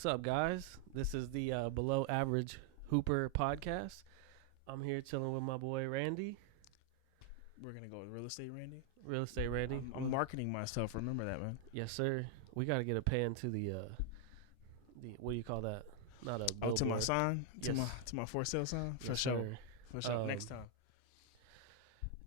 What's up, guys? This is the Below Average Hooper podcast. I'm here chilling with my boy Randy. We're going to go with Real Estate Randy? Real Estate Randy. I'm marketing myself. Remember that, man. Yes, sir. We got to get a pan to the what do you call that? Not a billboard. Oh, to my sign? Yes. To my for sale sign? For Yes, sure. sir. For sure. Next time.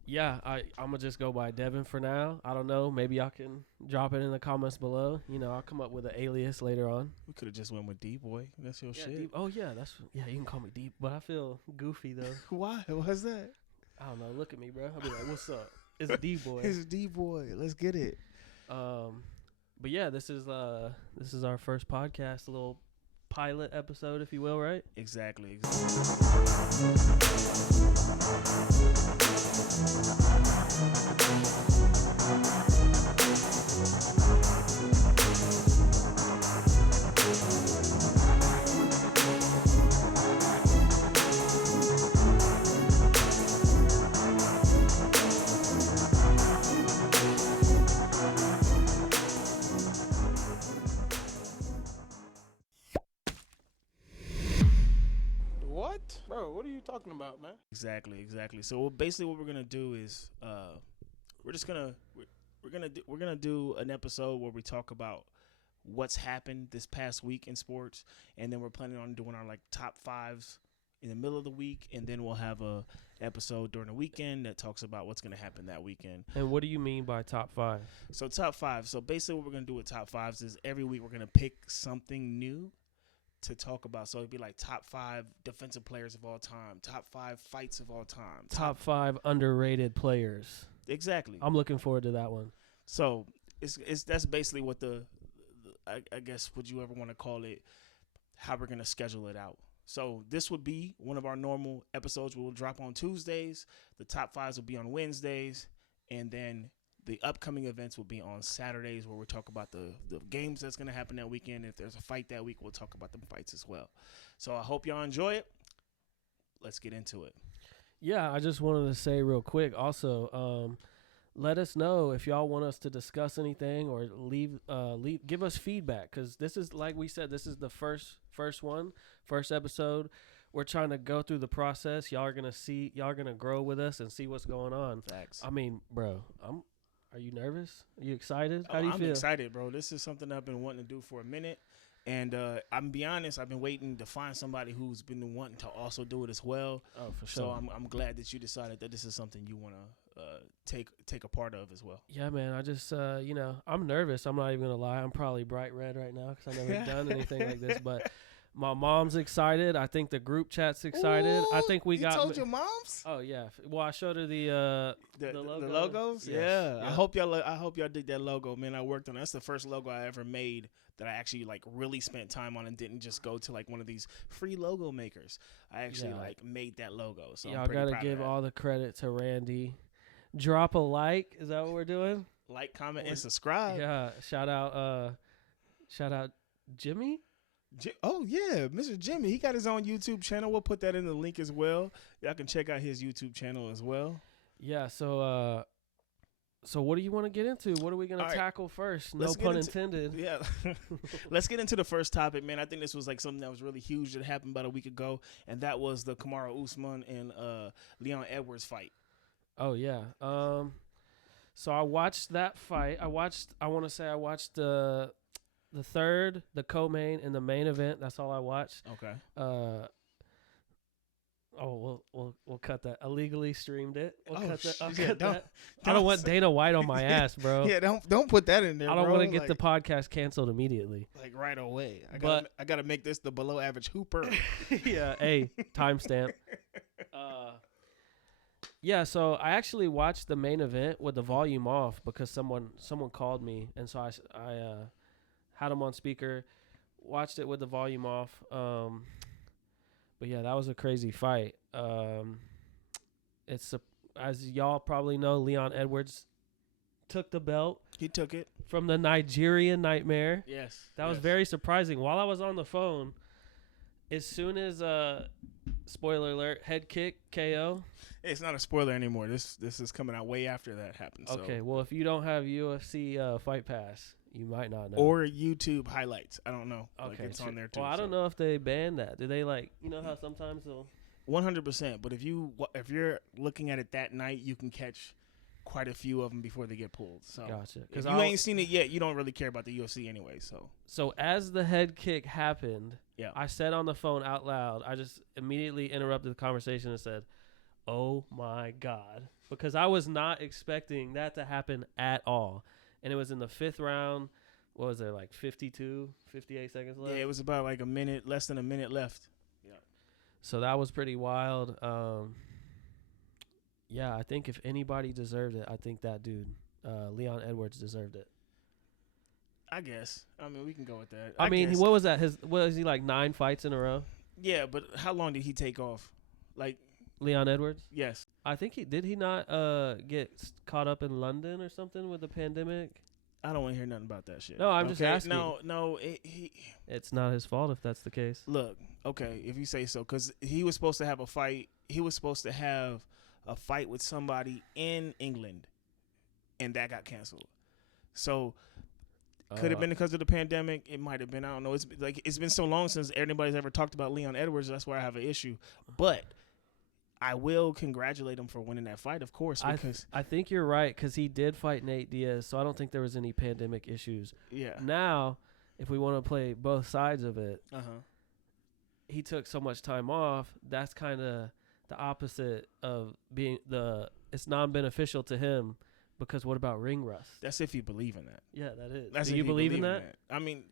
Yeah, I'm going to just go by Devin for now. I don't know. Maybe y'all can drop it in the comments below. You know, I'll come up with an alias later on. We could have just went with D-Boy. That's your shit. Deep. Oh, yeah. You can call me Deep, but I feel goofy, though. Why? What's that? I don't know. Look at me, bro. I'll be like, what's up? It's D-Boy. It's D-Boy. Let's get it. But yeah, this is our first podcast, a little pilot episode, if you will, right? Exactly. What? Bro, what are you talking about, man? Exactly. So basically what we're going to do is we're going to do an episode where we talk about what's happened this past week in sports, and then we're planning on doing our like top fives in the middle of the week, and then we'll have a episode during the weekend that talks about what's going to happen that weekend. And what do you mean by top five? So top five. So basically what we're going to do with top fives is every week we're going to pick something new to talk about. So it'd be like top 5 defensive players of all time, top 5 fights of all time, Top 5 underrated players. Exactly. I'm looking forward to that one. So it's that's basically what I guess would you ever want to call it, how we're gonna schedule it out. So this would be one of our normal episodes. We'll drop on Tuesdays. The top 5s will be on Wednesdays, and then the upcoming events will be on Saturdays, where we'll talk about the games that's going to happen that weekend. If there's a fight that week, we'll talk about the fights as well. So I hope y'all enjoy it. Let's get into it. Yeah, I just wanted to say real quick also, let us know if y'all want us to discuss anything or give us feedback, because this is, like we said, this is the first episode. We're trying to go through the process. Y'all are going to grow with us and see what's going on. Facts. I mean, bro, are you nervous? Are you excited? How do you feel? I'm excited, bro. This is something I've been wanting to do for a minute. And I'm be honest, I've been waiting to find somebody who's been wanting to also do it as well. Oh, for sure. So I'm glad that you decided that this is something you want to take a part of as well. Yeah, man. I just, I'm nervous. I'm not even going to lie. I'm probably bright red right now because I've never done anything like this. But my mom's excited. I think the group chat's excited. Ooh, I think we you got. Told your moms? Oh yeah. Well, I showed her the logos. Yes. Yeah. I hope y'all dig that logo, man. I worked on it. That's the first logo I ever made that I actually like really spent time on and didn't just go to like one of these free logo makers. I actually made that logo. So y'all gotta give all the credit to Randy. Drop a like. Is that what we're doing? Like, comment, and subscribe. Yeah. Shout out Jimmy. Oh, yeah, Mr. Jimmy. He got his own YouTube channel. We'll put that in the link as well. Y'all can check out his YouTube channel as well. Yeah, so what do you want to get into? What are we going to tackle first? No pun intended. Yeah. Let's get into the first topic, man. I think this was like something that was really huge that happened about a week ago, and that was the Kamaru Usman and Leon Edwards fight. Oh, yeah. So I watched that fight. I watched the third, the co-main, and the main event. That's all I watched. Okay. We'll cut that. Illegally streamed it. I'll cut that. That. I don't want Dana White on my ass, bro. Yeah, don't put that in there. I don't want to get the podcast canceled immediately. Like right away. I gotta make this the below average hooper. Yeah. Hey, timestamp. Yeah, so I actually watched the main event with the volume off because someone called me, and so I had him on speaker, watched it with the volume off. But yeah, that was a crazy fight. As y'all probably know, Leon Edwards took the belt. He took it from the Nigerian Nightmare. Yes, that was very surprising. While I was on the phone, as soon as spoiler alert, head kick KO. It's not a spoiler anymore. This is coming out way after that happened. Okay, well, if you don't have UFC Fight Pass, You might not know. or YouTube highlights. I don't know. Okay, Like it's sure. on there too. Well, I don't know if they banned that. Do they how sometimes they'll 100%. But if you're looking at it that night, you can catch quite a few of them before they get pulled. So gotcha. if you ain't seen it yet, you don't really care about the UFC anyway. So as the head kick happened, Yeah. I said on the phone out loud, I just immediately interrupted the conversation and said, "Oh my God," because I was not expecting that to happen at all. And it was in the 5th round. What was there, like 52, 58 seconds left? Yeah, it was about like less than a minute left. Yeah. So that was pretty wild. Yeah, I think if anybody deserved it, I think that dude, Leon Edwards, deserved it. I guess. I mean, we can go with that. I mean, guess. what was that? Was he like 9 fights in a row? Yeah, but how long did he take off? Like, Leon Edwards? yes. I think did he not get caught up in London or something with the pandemic? I don't want to hear nothing about that shit. No, I'm just asking. No. It's not his fault if that's the case. Look, okay, if you say so, because he was supposed to have a fight. He was supposed to have a fight with somebody in England, and that got canceled. So could have been because of the pandemic. It might have been. I don't know. It's been so long since anybody's ever talked about Leon Edwards. That's why I have an issue. But I will congratulate him for winning that fight, of course, because I think you're right because he did fight Nate Diaz, so I don't think there was any pandemic issues. yeah. Now, if we want to play both sides of it, he took so much time off. That's kind of the opposite of it's non-beneficial to him because what about ring rust? That's if you believe in that. Yeah, that is. That's Do if you believe in that? I mean,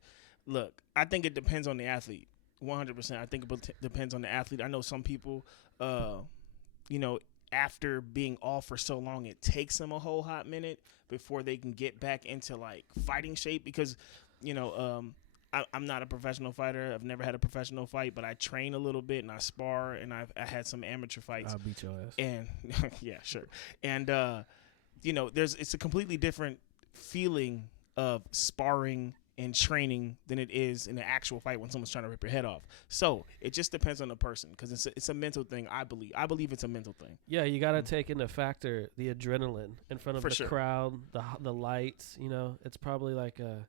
look, I think it depends on the athlete. 100%. I think it depends on the athlete. I know some people, after being off for so long, it takes them a whole hot minute before they can get back into like fighting shape because, I'm not a professional fighter. I've never had a professional fight, but I train a little bit and I spar and I had some amateur fights. I'll beat your ass. And yeah, sure. And it's a completely different feeling of sparring and training than it is in an actual fight when someone's trying to rip your head off. So it just depends on the person because it's a mental thing. I believe it's a mental thing. Yeah, you got to take into factor the adrenaline in front of the crowd, the lights. It's probably like a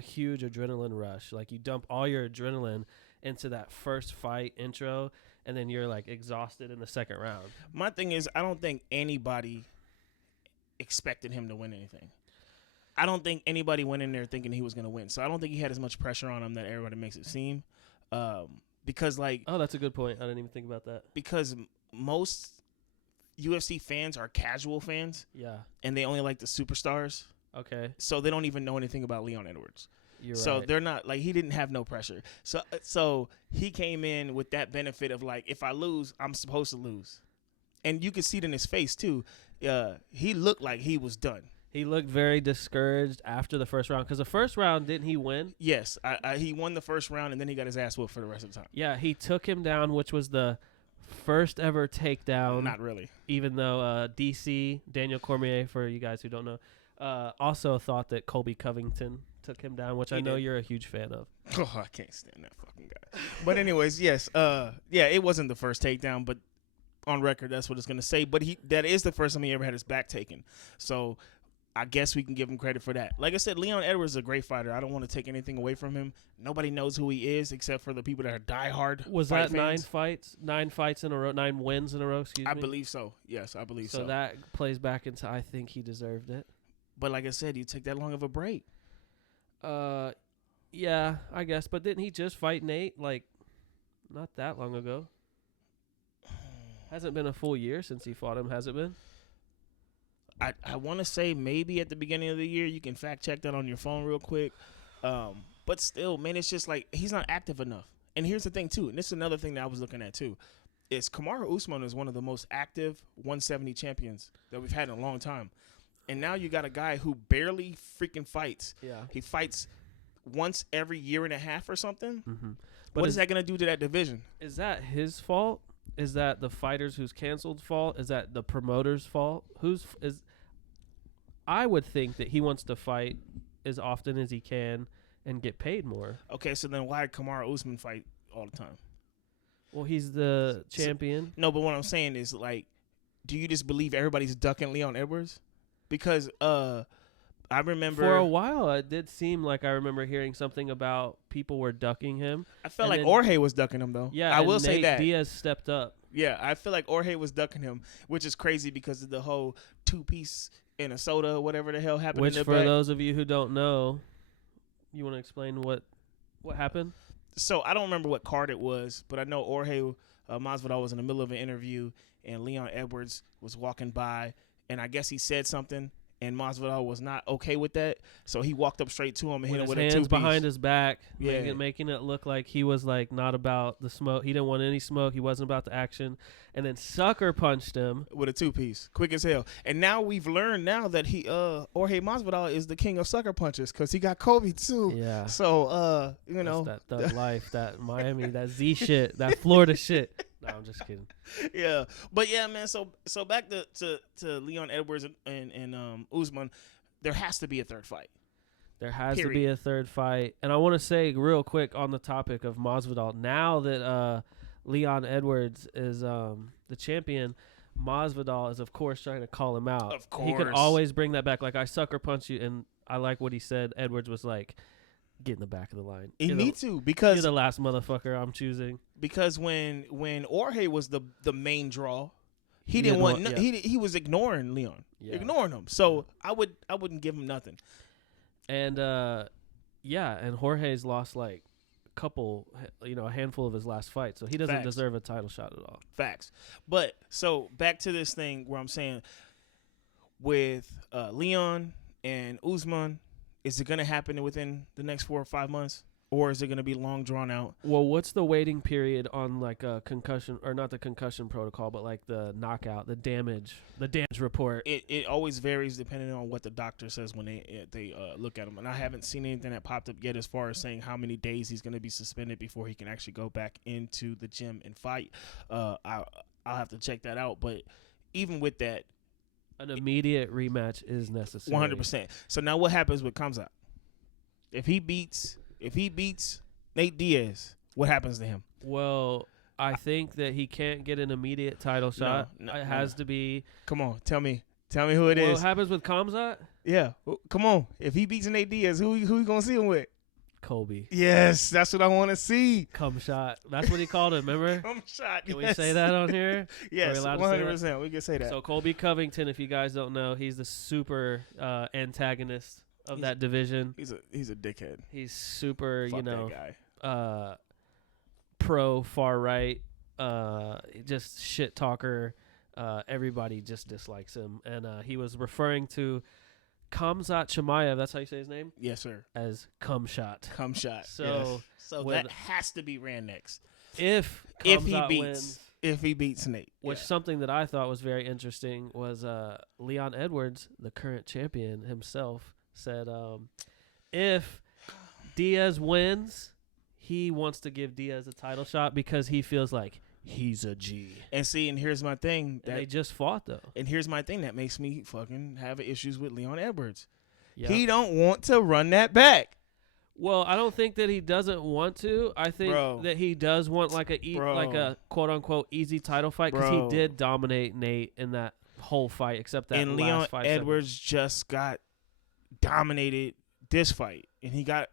huge adrenaline rush. Like you dump all your adrenaline into that first fight intro, and then you're like exhausted in the second round. My thing is, I don't think anybody expected him to win anything. I don't think anybody went in there thinking he was going to win. So I don't think he had as much pressure on him that everybody makes it seem. Because that's a good point. I didn't even think about that. Because most UFC fans are casual fans. Yeah. And they only like the superstars. Okay. So they don't even know anything about Leon Edwards. So they're not like, he didn't have no pressure. So he came in with that benefit of like, if I lose, I'm supposed to lose. And you could see it in his face too. He looked like he was done. He looked very discouraged after the first round because the first round, didn't he win? Yes. He won the first round and then he got his ass whooped for the rest of the time. Yeah, he took him down, which was the first ever takedown. Not really. Even though DC, Daniel Cormier, for you guys who don't know, also thought that Colby Covington took him down, which I know you're a huge fan of. Oh, I can't stand that fucking guy. But anyways, yes. It wasn't the first takedown, but on record, that's what it's going to say. But that is the first time he ever had his back taken. So I guess we can give him credit for that. Like I said, Leon Edwards is a great fighter. I don't want to take anything away from him. Nobody knows who he is except for the people that are diehard. Was fight that fans. 9 fights in a row, 9 wins in a row? Excuse me. I believe so. Yes, I believe so. So that plays back into I think he deserved it. But like I said, you took that long of a break. Yeah, I guess. But didn't he just fight Nate like not that long ago? Hasn't been a full year since he fought him, has it been? I want to say maybe at the beginning of the year. You can fact check that on your phone real quick. But still, man, it's just like he's not active enough. And here's the thing, too, and this is another thing that I was looking at, too, is Kamaru Usman is one of the most active 170 champions that we've had in a long time. And now you got a guy who barely freaking fights. Yeah. He fights once every year and a half or something. Mm-hmm. What is that going to do to that division? Is that his fault? Is that the fighters who's canceled fault? Is that the promoter's fault? I would think that he wants to fight as often as he can and get paid more. Okay, so then why did Kamaru Usman fight all the time? Well, he's the champion. No, but what I'm saying is, like, do you just believe everybody's ducking Leon Edwards? Because I I remember for a while it did seem like I remember hearing something about people were ducking him. I felt and like then- Jorge was ducking him though. Yeah, I and will say Nate that. Diaz stepped up. Yeah, I feel like Jorge was ducking him, which is crazy because of the whole 2-piece in a soda, whatever the hell happened. Which, in the for back. those of you who don't know, you want to explain what happened? So I don't remember what card it was, but I know Jorge Masvidal was in the middle of an interview, and Leon Edwards was walking by, and I guess he said something, and Masvidal was not okay with that, so he walked up straight to him and hit him With with his a hands 2-piece. behind his back, Yeah. making it look like he was like not about the smoke. He didn't want any smoke. He wasn't about the action, and then sucker punched him. With a 2-piece, quick as hell. And now we've learned now that Jorge Masvidal is the king of sucker punches because he got Kobe too. Yeah, So you know, that's that thug life, that Miami, that Z shit, that Florida shit. No, I'm just kidding. yeah. But yeah, man. So back to Leon Edwards and Usman, there has to be a third fight. There has to Period. be a third fight. And I want to say real quick on the topic of Masvidal, now that Leon Edwards is the champion, Masvidal is, of course, trying to call him out. Of course. He could always bring that back. Like, I sucker punch you, and I like what he said. Edwards was like, get in the back of the line. You You're need the, to you're because the last motherfucker I'm choosing. because when Jorge was the main draw, he He didn't didn't want want- no, yeah. he was ignoring Leon, Yeah. ignoring him. So I wouldn't give him nothing. And, yeah, and Jorge's lost, like, a couple, a handful of his last fights. So he doesn't Facts. deserve a title shot at all. Facts. But so back to this thing where I'm saying with Leon and Usman, is it gonna happen within the next 4 or 5 months, or is it gonna be long drawn out? Well, what's the waiting period on like a concussion, or not the concussion protocol, but like the knockout, the damage report? It always varies depending on what the doctor says when they look at him. And I haven't seen anything that popped up yet as far as saying how many days he's going to be suspended before he can actually go back into the gym and fight. I'll have to check that out. But even with that, An immediate rematch is necessary. 100%. So now what happens with Kamzat? If he beats Nate Diaz, what happens to him? Well, I think that he can't get an immediate title shot. It has to be. Come on, tell me who it is. What happens with Kamzat? Yeah, come on. If he beats Nate Diaz, who you gonna see him with? Kobe. Yes, that's what I want to see. Cum shot. That's what he called it. Remember? Come shot. Can yes. we say that on here? Yes, allowed to say that? 100%. We can say that. So Colby Covington, if you guys don't know, he's the super antagonist of that division. He's a dickhead. He's super, Fuck that guy. Pro far right, just shit talker. Everybody just dislikes him, and he was referring to Kamzat Chimaev. That's how you say his name, Yes, sir. as cum shot. Come shot. So, yes. So with- that has to be ran next. If If he Kamzat beats, wins, if he beats Nate, which yeah. something that I thought was very interesting was Leon Edwards, the current champion himself, said if Diaz wins, he wants to give Diaz a title shot because he feels like he's a G. And see, and here's my thing. And they just fought though. And here's my thing that makes me fucking have issues with Leon Edwards. Yeah. He don't want to run that back. Well, I don't think that he doesn't want to. I think Bro. that he does want like a quote unquote easy title fight because he Bro. did dominate Nate in that whole fight, except that And last Leon 5 Edwards just got dominated this fight, and he got.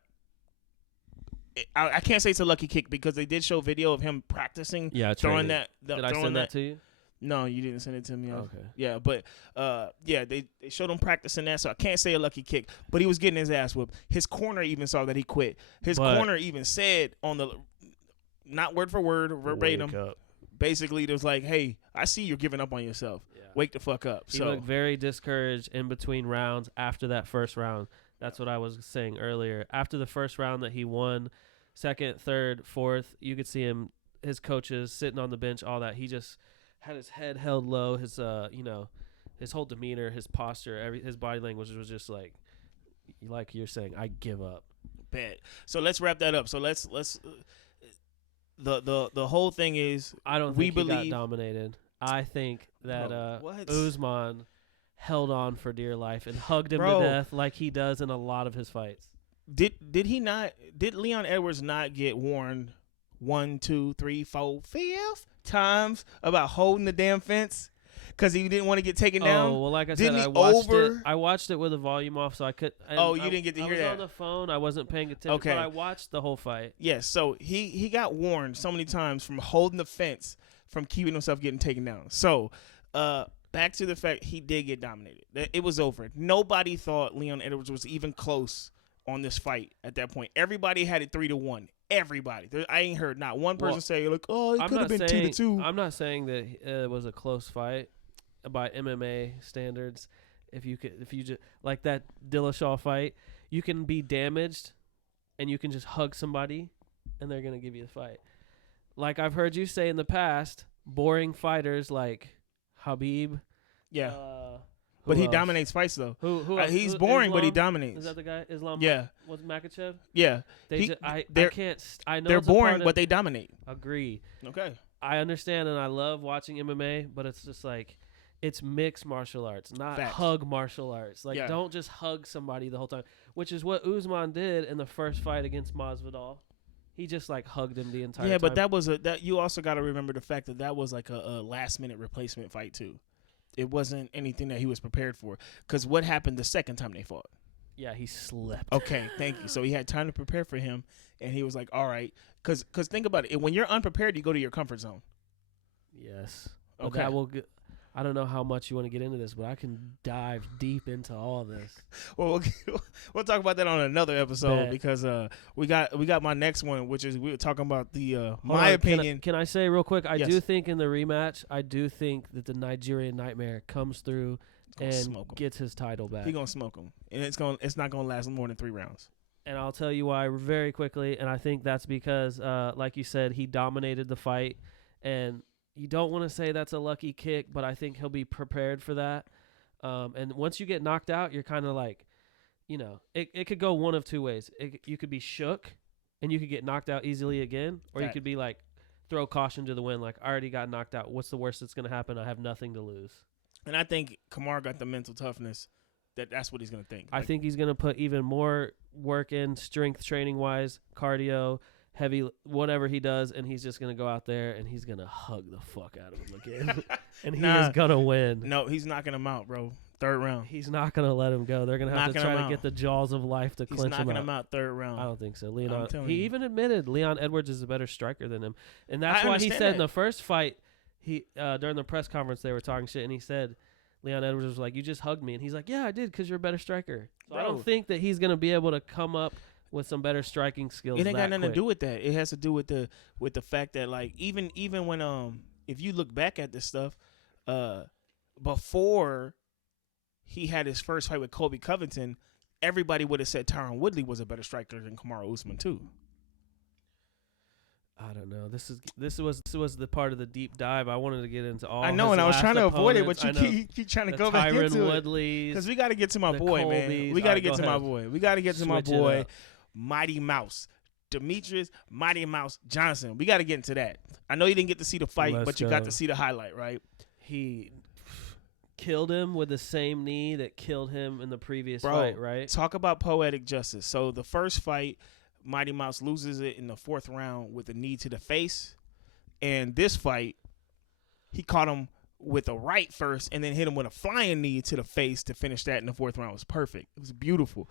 I can't say it's a lucky kick because they did show video of him practicing throwing that. Did I send that to you? No, you didn't send it to me. Okay. Yeah, but they showed him practicing that, so I can't say a lucky kick. But he was getting his ass whooped. His corner even saw that he quit. His corner even said on the, not word for word, verbatim, basically it was like, "Hey, I see you're giving up on yourself. Yeah. Wake the fuck up." He So looked very discouraged in between rounds after that first round. That's what I was saying earlier. After the first round that he won, second, third, fourth, you could see him, his coaches sitting on the bench, all that. He just had his head held low, his his whole demeanor, his posture, his body language was just like you're saying, I give up. bad. So let's wrap that up. So let's the whole thing is I don't we think he believe got dominated. I think that what? Usman held on for dear life and hugged him Bro. to death like he does in a lot of his fights. Did he not? Did Leon Edwards not get warned 1, 2, 3, 4, 5 times about holding the damn fence? because he didn't want to get taken down. Oh well, like I Didn't said, he I watched it with the volume off, so I could. Oh, you didn't get to hear that. I was on the phone. I wasn't paying attention. Okay. But I watched the whole fight. Yes, so he got warned so many times from holding the fence from keeping himself getting taken down. So back to the fact he did get dominated. It was over. Nobody thought Leon Edwards was even close on this fight at that point. Everybody had it 3-1. Everybody. I ain't heard not one person say like, "Oh, it could have been 2-2." I'm not saying that it was a close fight by MMA standards. If you just like that Dillashaw fight, you can be damaged, and you can just hug somebody, and they're gonna give you the fight. Like I've heard you say in the past, boring fighters like Habib. Yeah. Who But he else? dominates fights though. He's who- boring, but he Islam? dominates. Is that the guy? Islam? Yeah. Was Makachev? Yeah. I they're- can't. I know They're it's a part boring, of- but they dominate. agree. Okay. I understand, and I love watching MMA, but it's just like it's mixed martial arts, not Facts. hug martial arts. Like, Yeah. don't just hug somebody the whole time, which is what Usman did in the first fight against Masvidal. He just like hugged him the entire time. Yeah, but that was that. You also got to remember the fact that was like a last minute replacement fight too. It wasn't anything that he was prepared for. Because what happened the second time they fought? Yeah, he slept. Okay, thank you. So he had time to prepare for him, and he was like, all right. Because think about it. When you're unprepared, you go to your comfort zone. Yes. But Okay. that will I don't know how much you want to get into this, but I can dive deep into all this. Well, we'll talk about that on another episode Bet. because we got my next one, which is we were talking about the Hold my on, opinion. Can I say real quick? I Yes. do think in the rematch, I do think that the Nigerian Nightmare comes through Gonna and smoke him. gets his title back. He gonna smoke him, and it's not gonna last more than 3 rounds. And I'll tell you why very quickly. And I think that's because, like you said, he dominated the fight. And you don't want to say that's a lucky kick, but I think he'll be prepared for that. And once you get knocked out, you're kind of like, it could go one of two ways. You could be shook, and you could get knocked out easily again. Or you Right. could be like, throw caution to the wind. Like, I already got knocked out. What's the worst that's going to happen? I have nothing to lose. And I think Kamar got the mental toughness that's what he's gonna think. I think he's going to put even more work in, strength training wise, cardio, heavy, whatever he does, and he's just going to go out there and he's going to hug the fuck out of him again. And he Nah. is going to win. No, he's knocking him out, bro. 3rd round. He's not going to let him go. They're going to have to Knocking try him to out. get the jaws of life to He's clinch knocking him him out. out 3rd round. I don't think so. I'm telling He you. even admitted Leon Edwards is a better striker than him. And that's I why he understand said in that. the first fight, he during the press conference, they were talking shit, and he said, Leon Edwards was like, you just hugged me. And he's like, yeah, I did because you're a better striker. So I Bro. don't think that he's going to be able to come up with some better striking skills. It ain't got nothing quick. to do with that. It has to do with the fact that like even when if you look back at this stuff, before he had his first fight with Colby Covington, everybody would have said Tyron Woodley was a better striker than Kamaru Usman too. I don't know. This was the part of the deep dive. I wanted to get into all. I know, his and I was last trying to avoid it, but opponents. you I know. keep trying to The go back Tyron into it. Woodleys. Because we got to get to my the boy, man. Colbys. We got to Alright, get go to my ahead. boy. We got to get to my Switch it boy, up. Mighty Mouse. Demetrius Mighty Mouse Johnson. We got to get into that. I know you didn't get to see the fight, Let's but you got go. to see the highlight, right? He killed him with the same knee that killed him in the previous Bro, fight, right? Talk about poetic justice. So the first fight, Mighty Mouse loses it in the 4th round with a knee to the face. And this fight, he caught him with a right first and then hit him with a flying knee to the face to finish that in the 4th round. It was perfect. It was beautiful.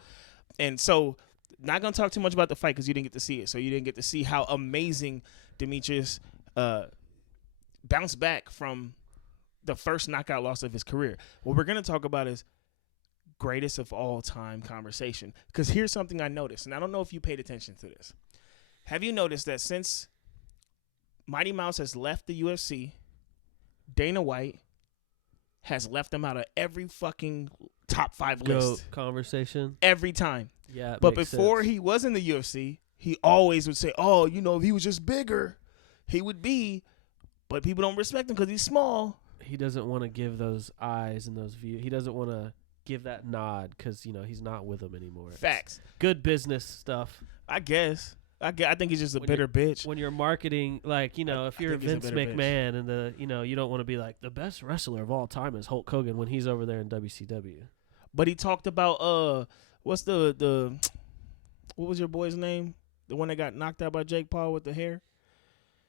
And so, not going to talk too much about the fight because you didn't get to see it. So you didn't get to see how amazing Demetrius bounced back from the first knockout loss of his career. What we're going to talk about is greatest of all time conversation. Because here's something I noticed, and I don't know if you paid attention to this. Have you noticed that since Mighty Mouse has left the UFC, Dana White has left him out of every fucking top 5 list. Conversation. Every time. Yeah, But makes before sense. he was in the UFC, he always would say, oh, if he was just bigger, he would be. But people don't respect him because he's small. He doesn't want to give those eyes and those views. He doesn't want to give that nod because he's not with them anymore. Facts. Good business stuff. I guess. I think he's just a When bitter bitch. When you're marketing, like, if you're think he's a Vince bitter bitch. McMahon and you don't want to be like, the best wrestler of all time is Hulk Hogan when he's over there in WCW. But he talked about what's what was your boy's name? The one that got knocked out by Jake Paul with the hair?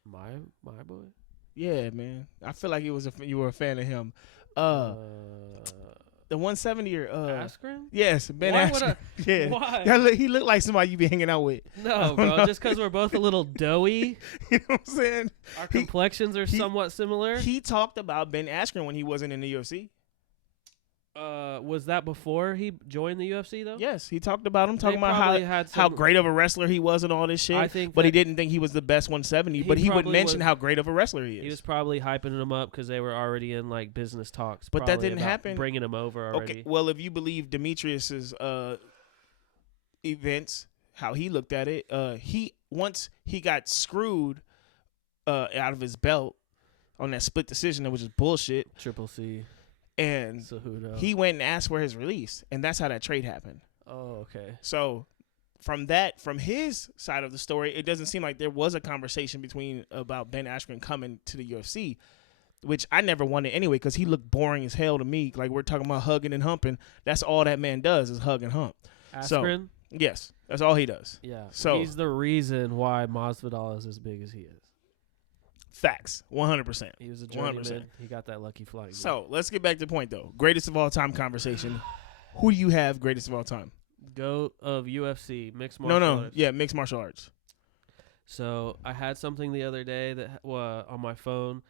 My boy. Yeah, man. I feel like you were a fan of him. The 170er. Askren? Yes, Ben Why would Askren. I- Yeah. Why? He looked like somebody you be hanging out with. No, bro. Just because we're both a little doughy, You know what I'm saying? our complexions are somewhat similar. He talked about Ben Askren when he wasn't in the UFC. Was that before he joined the UFC though? Yes, he talked about him, talking They about probably had how some- great of a wrestler he was and all this shit. I think but he that- didn't think he was the best 170. He But he would probably mention was- how great of a wrestler he is. He was probably hyping them up because they were already in like business talks. But that probably didn't about happen. Bringing him over already. Okay, well, if you believe Demetrius's events, how he looked at it, once he got screwed out of his belt on that split decision, which is bullshit. Triple C. And Cejudo. he went and asked for his release, and that's how that trade happened. Oh, okay. So from his side of the story, it doesn't seem like there was a conversation about Ben Askren coming to the UFC, which I never wanted anyway because he looked boring as hell to me. Like we're talking about hugging and humping. That's all that man does is hug and hump. Askren? Yes, that's all he does. Yeah. So he's the reason why Masvidal is as big as he is. Facts, 100%. He was a journeyman. 100%. He got that lucky flight. So let's get back to the point though. Greatest of all time conversation. Who do you have greatest of all time? GOAT of UFC, mixed martial arts. Yeah, mixed martial arts. So I had something the other day that on my phone,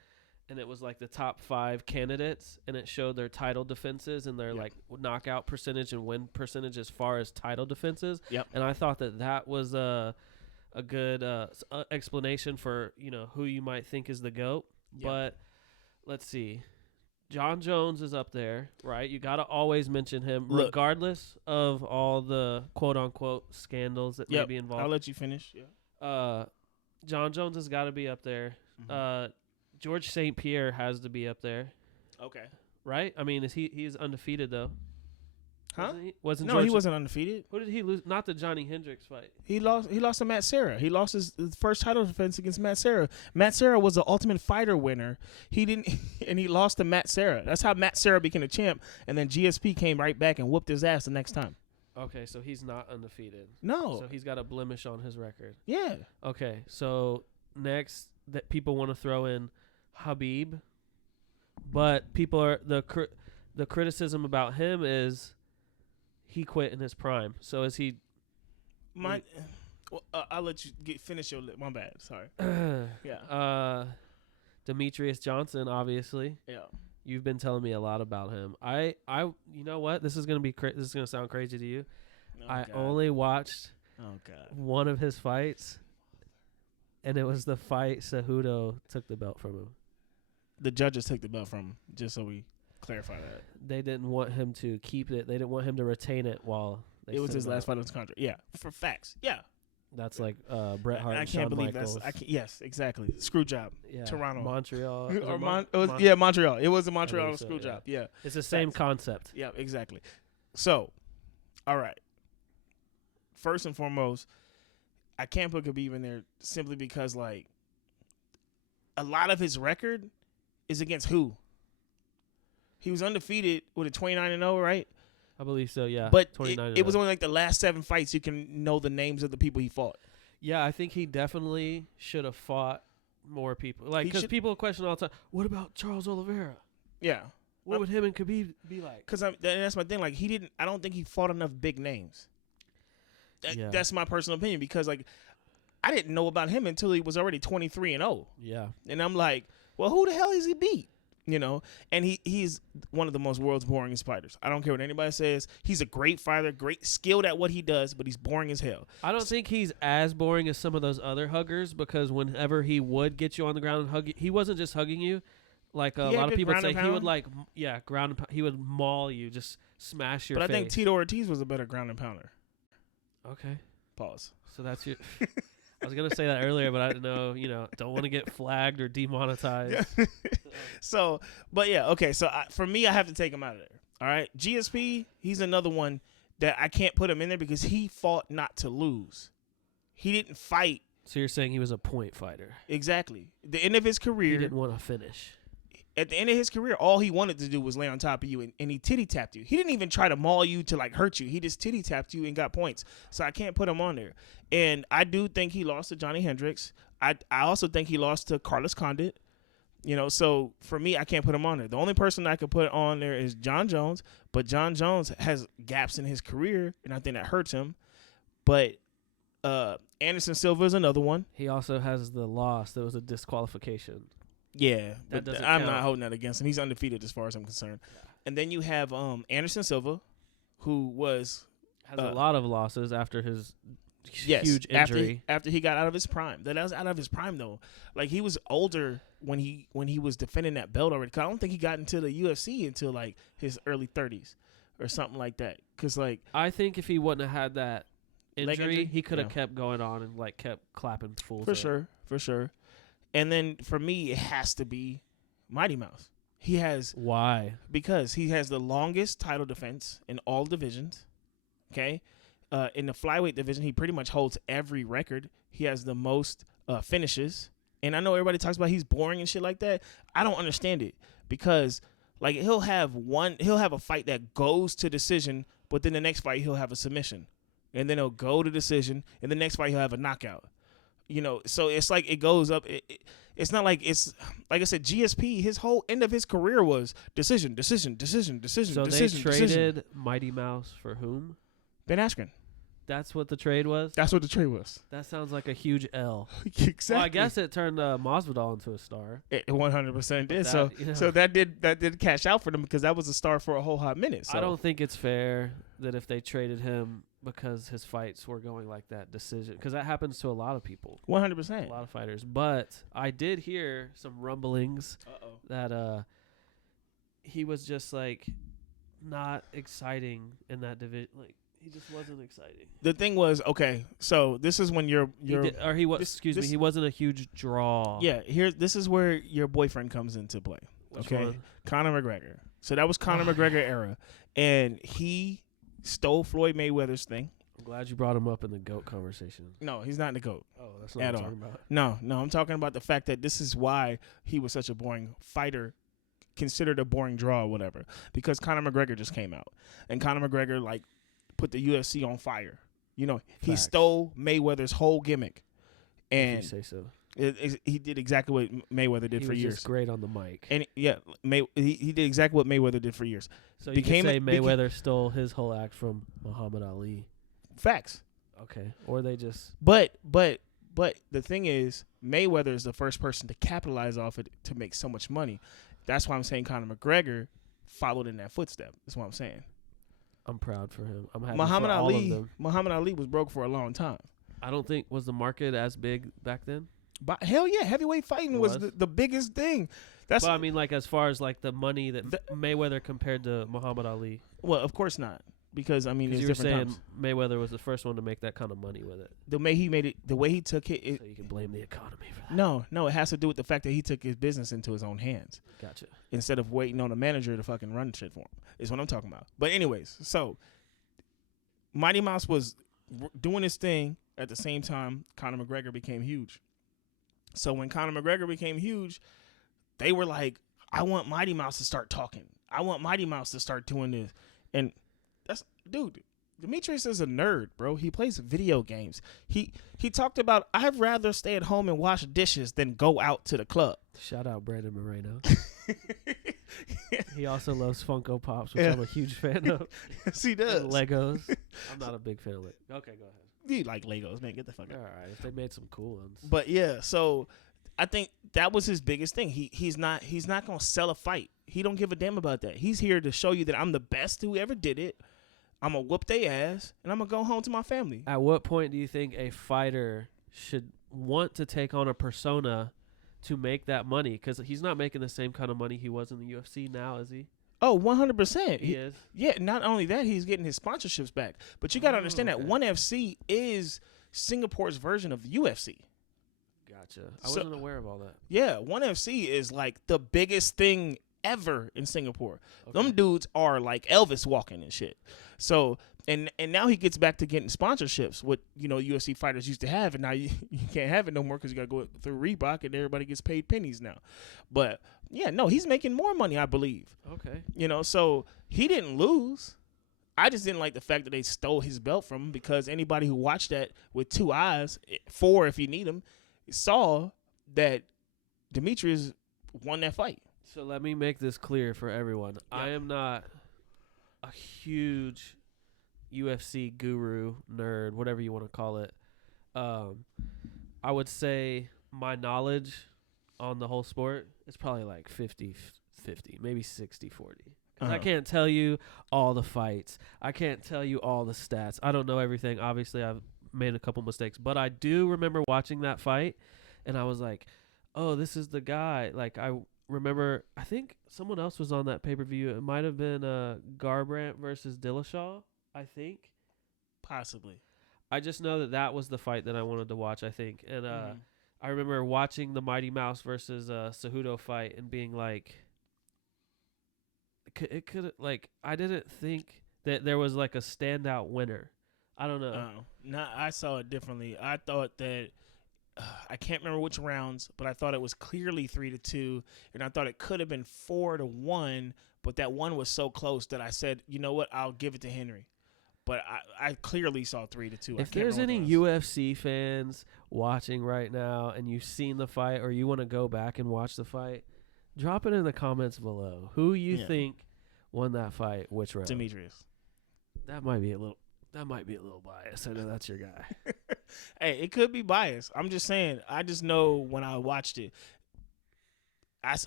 and it was like the top 5 candidates, and it showed their title defenses and their like knockout percentage and win percentage as far as title defenses. Yep. And I thought that was a good explanation for who you might think is the GOAT. Yep. But let's see. John Jones is up there, right? You got to always mention him, regardless of all the quote-unquote scandals that may be involved. I'll let you finish. Yeah. John Jones has got to be up there. Mm-hmm. George St. Pierre has to be up there, Okay. right? I mean, he's undefeated though? Huh? Wasn't No, George, he wasn't undefeated. Who did he lose? Not the Johnny Hendricks fight. He lost to Matt Serra. He lost his first title defense against Matt Serra. Matt Serra was the Ultimate Fighter winner. He didn't, and he lost to Matt Serra. That's how Matt Serra became a champ. And then GSP came right back and whooped his ass the next time. Okay, so he's not undefeated. No. So he's got a blemish on his record. Yeah. Okay, so next that people want to throw in Habib, but people are the criticism about him is he quit in his prime. So is he? I'll let you finish your list. My bad. Sorry. Yeah. Demetrius Johnson, obviously. Yeah. You've been telling me a lot about him. You know what? This is gonna be this is gonna sound crazy to you. I only watched one of his fights, and it was the fight Cejudo took the belt from him. The judges took the belt from him, just so we clarify that. They didn't want him to keep it. They didn't want him to retain it while they It was sent his him last out. fight on his contract. Yeah, for facts. Yeah. That's like Bret Hart. I and can't Shawn believe Michaels. that's. Yes, exactly. Screw job. Yeah, Toronto. Montreal. Or Mon- Montreal. It was a Montreal believe so, screw yeah. job. Yeah. It's the same Facts. concept. Yeah, exactly. So, all right. First and foremost, I can't put Khabib in there simply because, like, a lot of his record is against who? He was undefeated with a 29-0, right? I believe so. Yeah, But 29 it was only like the last 7 fights you can know the names of the people he fought. Yeah, I think he definitely should have fought more people. Like, because people question all the time, what about Charles Oliveira? Yeah. What would him and Khabib be like? Because that's my thing. Like, I don't think he fought enough big names. That's my personal opinion because, like, I didn't know about him until he was already 23-0. Yeah. And I'm like, well, who the hell is he beat? You know, and he's one of the most world's boringest fighters. I don't care what anybody says. He's a great fighter, great skilled at what he does, but he's boring as hell. I don't think he's as boring as some of those other huggers because whenever he would get you on the ground and hug you, he wasn't just hugging you. Like a lot of people say, he would ground and pound. He would maul you, just smash your face. But I think Tito Ortiz was a better ground and pounder. Okay. Pause. So that's your. I was gonna say that earlier, but I didn't know. Don't want to get flagged or demonetized. Yeah. So, but yeah, okay. So for me, I have to take him out of there. All right, GSP, he's another one that I can't put him in there because he fought not to lose. He didn't fight. So you're saying he was a point fighter? Exactly. The end of his career. He didn't want to finish. At the end of his career, all he wanted to do was lay on top of you, and he titty tapped you. He didn't even try to maul you to like hurt you. He just titty tapped you and got points. So I can't put him on there. And I do think he lost to Johnny Hendricks. I also think he lost to Carlos Condit. You know, so for me, I can't put him on there. The only person I could put on there is John Jones, but John Jones has gaps in his career, and I think that hurts him. But Anderson Silva is another one. He also has the loss. There was a disqualification. Yeah, That but doesn't I'm count. not holding that against him. He's undefeated as far as I'm concerned. And then you have Anderson Silva, who was Has a lot of losses after his yes, huge injury. after he got out of his prime. That was out of his prime though. Like he was older when he was defending that belt already. 'Cause I don't think he got into the UFC until like his early 30s or something like that. Because like I think if he wouldn't have had that Leg injury, injury? he could have Yeah. kept going on and like kept clapping fools. for in. sure. And then for me, it has to be Mighty Mouse. He has Why? because he has the longest title defense in all divisions. Okay. In the flyweight division, he pretty much holds every record. He has the most finishes. And I know everybody talks about he's boring and shit like that. I don't understand it because like he'll have a fight that goes to decision, but then the next fight he'll have a submission. And then he'll go to decision, and the next fight he'll have a knockout. You know, so it's like it goes up. It's not like it's like I said. GSP, his whole end of his career was decision. So they traded Mighty Mouse for whom? Ben Askren. That's what the trade was? That's what the trade was. That sounds like a huge L. Exactly. Well, I guess it turned Masvidal into a star. It 100% did. That, So that did cash out for them because that was a star for a whole hot minute. So. I don't think it's fair that if they traded him because his fights were going like that decision, because that happens to a lot of people, 100%. a lot of fighters. But I did hear some rumblings that he was just like not exciting in that division. Like he just wasn't exciting. The thing was, okay, so this is when He wasn't a huge draw. Yeah, this is where your boyfriend comes into play. Which okay, one? Conor McGregor. So that was Conor McGregor era, and he stole Floyd Mayweather's thing. I'm glad you brought him up in the GOAT conversation. No, he's not the GOAT. Oh, that's not At what I'm all. talking about. No, I'm talking about the fact that this is why he was such a boring fighter, considered a boring draw or whatever, because Conor McGregor just came out, and Conor McGregor like put the UFC on fire. You know, he Facts. stole Mayweather's whole gimmick, If and you say so. he did exactly what Mayweather did He for was years. just great on the mic. And yeah, he did exactly what Mayweather did for years. So you became could say a- beca- Mayweather stole his whole act from Muhammad Ali. Facts. Okay. Or they just... But the thing is, Mayweather is the first person to capitalize off it to make so much money. That's why I'm saying Conor McGregor followed in that footstep. That's what I'm saying. I'm proud for him. I'm happy Muhammad for all of Ali, them. Muhammad Ali was broke for a long time. I don't think... Was the market as big back then? But hell yeah, heavyweight fighting was Was? the biggest thing. That's Well, I mean, like, as far as, like, the money that Mayweather compared to Muhammad Ali. well, of course not, because I mean, Because there's you were different saying times. Mayweather was the first one to make that kind of money with it. The way he made it, the way he took it, So you can blame the economy for that. no, it has to do with the fact that he took his business into his own hands Gotcha. instead of waiting on a manager to fucking run shit for him. Is what I'm talking about. But anyways, so Mighty Mouse was doing his thing at the same time Conor McGregor became huge. So when Conor McGregor became huge, they were like, I want Mighty Mouse to start talking. I want Mighty Mouse to start doing this. And that's, dude, Demetrius is a nerd, bro. He plays video games. He talked about, I'd rather stay at home and wash dishes than go out to the club. Shout out Brandon Moreno. He also loves Funko Pops, which Yeah. I'm a huge fan of. Yes, he And does. Legos. I'm not a big fan of Legos. Okay, go ahead. You like Legos, man. Get the fuck All out. right, if they made some cool ones. But yeah, so I think that was his biggest thing. He's not gonna sell a fight. He don't give a damn about that. He's here to show you that I'm the best who ever did it. I'm gonna whoop their ass and I'm gonna go home to my family. At what point do you think a fighter should want to take on a persona to make that money? Because he's not making the same kind of money he was in the UFC now, is he? Oh, 100%. He is. Yeah, not only that, he's getting his sponsorships back. But you got to understand that okay. ONE FC is Singapore's version of the UFC. Gotcha. I So- wasn't aware of all that. Yeah, ONE FC is like the biggest thing ever in Singapore. Okay. Them dudes are like Elvis walking and shit. So, and now he gets back to getting sponsorships, what, you know, UFC fighters used to have, and now you can't have it no more because you got to go through Reebok, and everybody gets paid pennies now. But, yeah, no, he's making more money, I believe. Okay. You know, so he didn't lose. I just didn't like the fact that they stole his belt from him, because anybody who watched that with 2 eyes, 4 if you need them, saw that Demetrius won that fight. So let me make this clear for everyone. Yeah. I am not a huge UFC guru, nerd, whatever you want to call it. I would say my knowledge on the whole sport is probably like 50-50, maybe 60-40. I can't tell you all the fights. I can't tell you all the stats. I don't know everything. Obviously, I've made a couple mistakes. But I do remember watching that fight, and I was like, oh, this is the guy. Like, I remember, I think someone else was on that pay-per-view. It might have been Garbrandt versus Dillashaw, I think. Possibly. I just know that was the fight that I wanted to watch, I think. And I remember watching the Mighty Mouse versus Cejudo fight and being like, it could, like, I didn't think that there was like a standout winner. I don't know. No, I saw it differently. I thought that I can't remember which rounds, but I thought it was clearly 3-2, and I thought it could have been 4-1, but that one was so close that I said, you know what, I'll give it to Henry. But I clearly saw 3-2. If there's any UFC fans watching right now and you've seen the fight or you want to go back and watch the fight, drop it in the comments below. Who you think won that fight? Which round? Demetrius. That might be a little biased. I know that's your guy. Hey, it could be biased. I'm just saying. I just know when I watched it,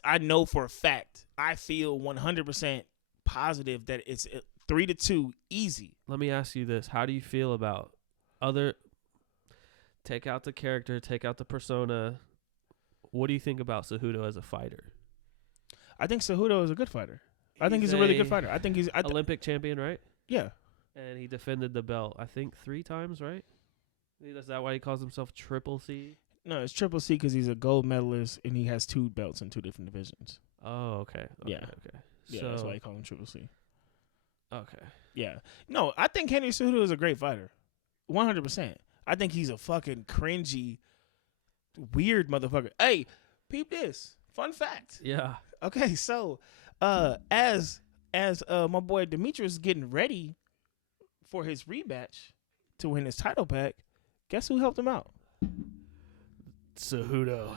I know for a fact. I feel 100% positive that it's 3-2 easy. Let me ask you this: how do you feel about take out the character, take out the persona? What do you think about Cejudo as a fighter? I think Cejudo is a good fighder. I think he's a really good fighter. I think he's Olympic champion, right? Yeah. And he defended the belt, I think, 3 times, right? Is that why he calls himself Triple C? No, it's Triple C because he's a gold medalist and he has 2 belts in 2 different divisions. Oh, okay. Yeah. Okay. Yeah, so, that's why he call him Triple C. Okay. Yeah. No, I think Henry Cejudo is a great fighter. 100%. I think he's a fucking cringy, weird motherfucker. Hey, peep this. Fun fact. Yeah. Okay, so as my boy Demetrius is getting ready for his rematch to win his title pack, guess who helped him out? Cejudo.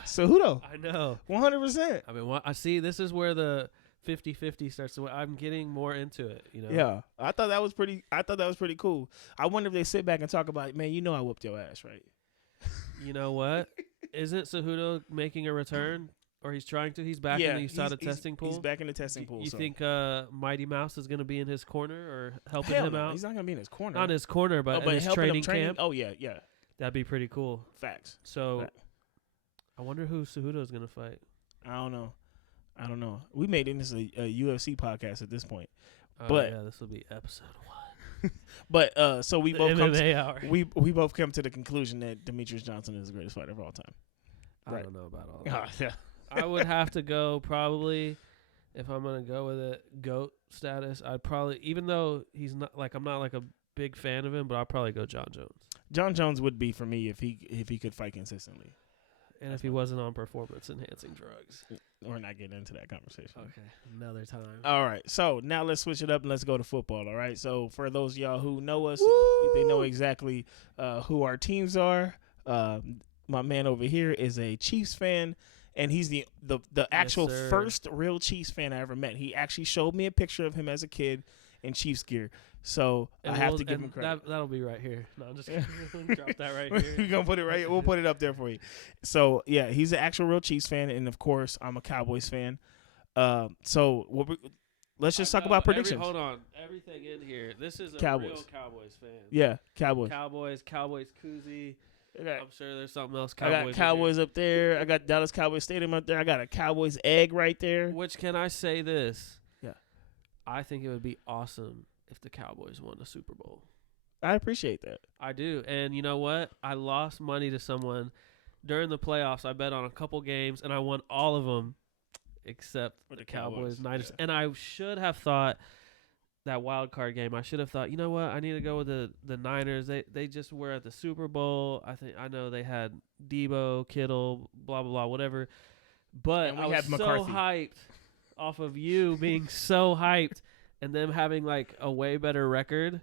I know. 100%. I mean, I see. This is where the 50-50 starts to. I'm getting more into it. You know. Yeah, I thought that was pretty cool. I wonder if they sit back and talk about, man, you know, I whooped your ass, right? You know what? Isn't Cejudo making a return? Or he's trying to. He's back in the USADA testing pool. He's back in the testing pool. You think Mighty Mouse is going to be in his corner or helping him out? He's not going to be in his corner. Not in his corner, but in his training camp. Oh, yeah. That'd be pretty cool. Facts. So, I wonder who Cejudo is going to fight. I don't know. We made this a UFC podcast at this point. But yeah, this will be episode 1. But so we both we both come to the conclusion that Demetrius Johnson is the greatest fighter of all time. I don't know about all that. Yeah. I would have to go probably, if I'm gonna go with it, GOAT status. I'd probably, even though he's not like, I'm not like a big fan of him, but I'd probably go John Jones. John Jones would be for me if he could fight consistently, and if he wasn't on performance enhancing drugs. We're not getting into that conversation. Okay, another time. All right, so now let's switch it up and let's go to football. All right, so for those of y'all who know us, they know exactly who our teams are. My man over here is a Chiefs fan. And he's the actual first real Chiefs fan I ever met. He actually showed me a picture of him as a kid in Chiefs gear. So I have to give him credit. That'll be right here. No, I'm just kidding. Drop that right here. We're going to put it right. We'll put it up there for you. So, yeah, he's an actual real Chiefs fan. And, of course, I'm a Cowboys fan. Let's just talk about predictions. Hold on. Everything in here. This is a Cowboys. real Cowboys fan. Yeah, Cowboys. Cowboys koozie. Okay. I'm sure there's something else. I got Cowboys up there. I got Dallas Cowboys Stadium up there. I got a Cowboys egg right there. Which, can I say this? Yeah. I think it would be awesome if the Cowboys won the Super Bowl. I appreciate that. I do. And you know what? I lost money to someone during the playoffs. I bet on a couple games, and I won all of them except the Cowboys. Niners. Yeah. And I should have thought that wild card game, I should have thought, you know what, I need to go with the Niners. They just were at the Super Bowl. I know they had Debo, Kittle, blah blah blah, whatever. But I was so hyped off of you being so hyped and them having like a way better record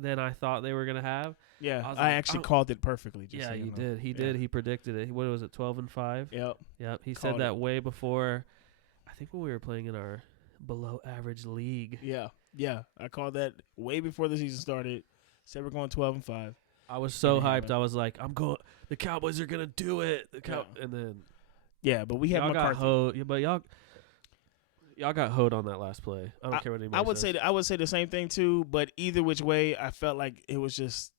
than I thought they were gonna have. Yeah, was I like, actually oh. called it perfectly. Just Yeah, so you know. did. He Yeah. did. He predicted it. What was it? 12-5. Yep. Yep. He Called said that it. way before. I think when we were playing in our below average league. Yeah. I called that way before the season started. Said we're going 12-5. I was so And it hyped. happened. I was like, I'm going. The Cowboys are gonna do it. And then Yeah, but we had y'all got McCarthy. hoed. Yeah, but y'all got hoed on that last play. I don't care what anybody I would says. say I would say the same thing too, but either which way, I felt like it was just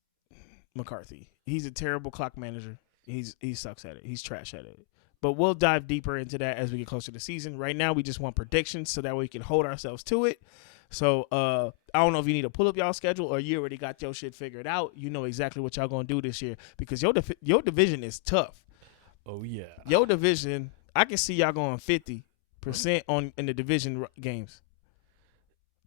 McCarthy. He's a terrible clock manager. He sucks at it. He's trash at it. But we'll dive deeper into that as we get closer to the season. Right now, we just want predictions so that way we can hold ourselves to it. So I don't know if you need to pull up y'all schedule or you already got your shit figured out. You know exactly what y'all gonna do this year because your division is tough. Oh yeah. Your division, I can see y'all going 50% in the division games.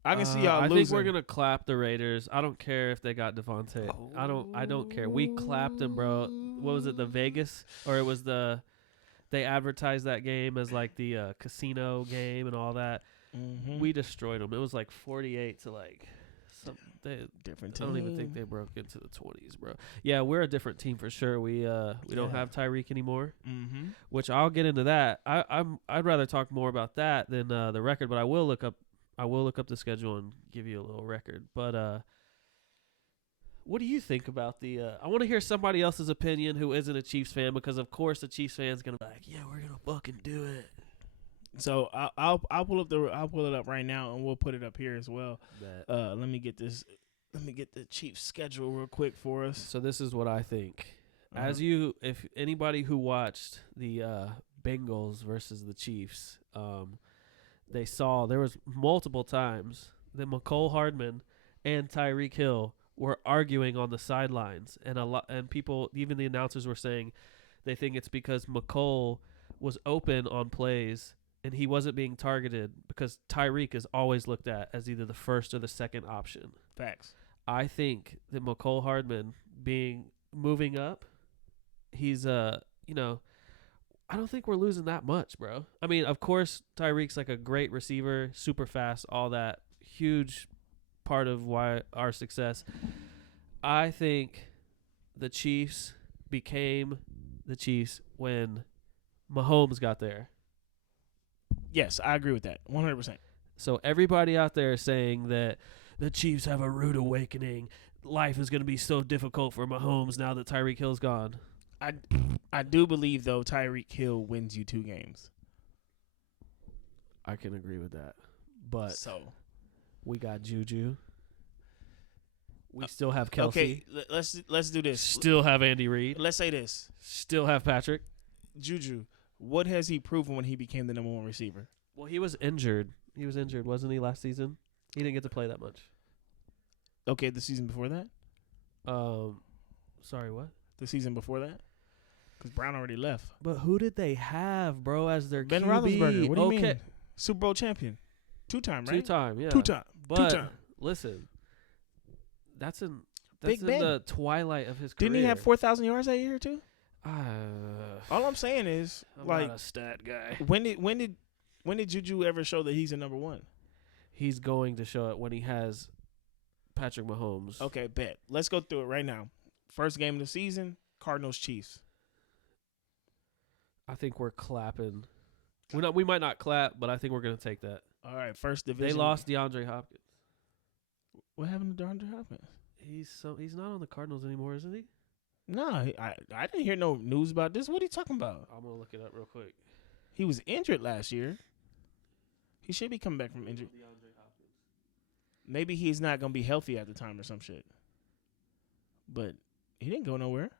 I can see y'all I losing. think we're gonna clap the Raiders. I don't care if they got Devontae. I don't care. We clapped them, bro. What was it? The Vegas or it was they advertised that game as like the casino game and all that. Mhm. We destroyed them. It was like 48 to like some. different I team. don't even think they broke into the 20s, bro. Yeah, we're a different team for sure. We don't have Tyreek anymore, Mm-hmm. which I'll get into that. I'd rather talk more about that than the record, but I will look up the schedule and give you a little record. But what do you think about the? I want to hear somebody else's opinion who isn't a Chiefs fan because of course the Chiefs fan's gonna be like, yeah, we're gonna fucking do it. So I'll pull it up right now and we'll put it up here as well. Let me get the Chiefs schedule real quick for us. So this is what I think. If anybody who watched the Bengals versus the Chiefs, they saw there was multiple times that McCole Hardman and Tyreek Hill were arguing on the sidelines, and people, even the announcers, were saying they think it's because McCole was open on plays and he wasn't being targeted because Tyreek is always looked at as either the first or the second option. Facts. I think that McCole Hardman moving up, he's I don't think we're losing that much, bro. I mean, of course, Tyreek's like a great receiver, super fast, all that, huge part of why our success. I think the Chiefs became the Chiefs when Mahomes got there. Yes, I agree with that 100%. So everybody out there is saying that the Chiefs have a rude awakening. Life is going to be so difficult for Mahomes now that Tyreek Hill's gone. I do believe though Tyreek Hill wins you 2 games. I can agree with that. But So we got Juju. We still have Kelsey. Okay, let's do this. Still have Andy Reid. Let's say this. Still have Patrick. Juju, what has he proven when he became the number 1 receiver? Well, he was injured. He was injured, wasn't he, last season? He didn't get to play that much. Okay, the season before that? Sorry, what? The season before that? Because Brown already left. But who did they have, bro, as their Ben QB? Roethlisberger. What do you mean? Super Bowl champion. 2-time, right? 2-time, yeah. 2-time. But 2-time. listen, that's in Big Ben. the twilight of his career. Didn't he have 4,000 yards that year too? I'm All I'm saying is, like, not a stat guy. when did Juju ever show that he's a number 1? He's going to show it when he has Patrick Mahomes. Okay, bet. Let's go through it right now. First game of the season, Cardinals Chiefs. I think we're clapping. We might not clap, but I think we're going to take that. All right, first division. They lost DeAndre Hopkins. What happened to DeAndre Hopkins? He's not on the Cardinals anymore, isn't he? No, I didn't hear no news about this. What are you talking about? I'm going to look it up real quick. He was injured last year. He should be coming back from injury. Maybe he's not going to be healthy at the time or some shit. But he didn't go nowhere.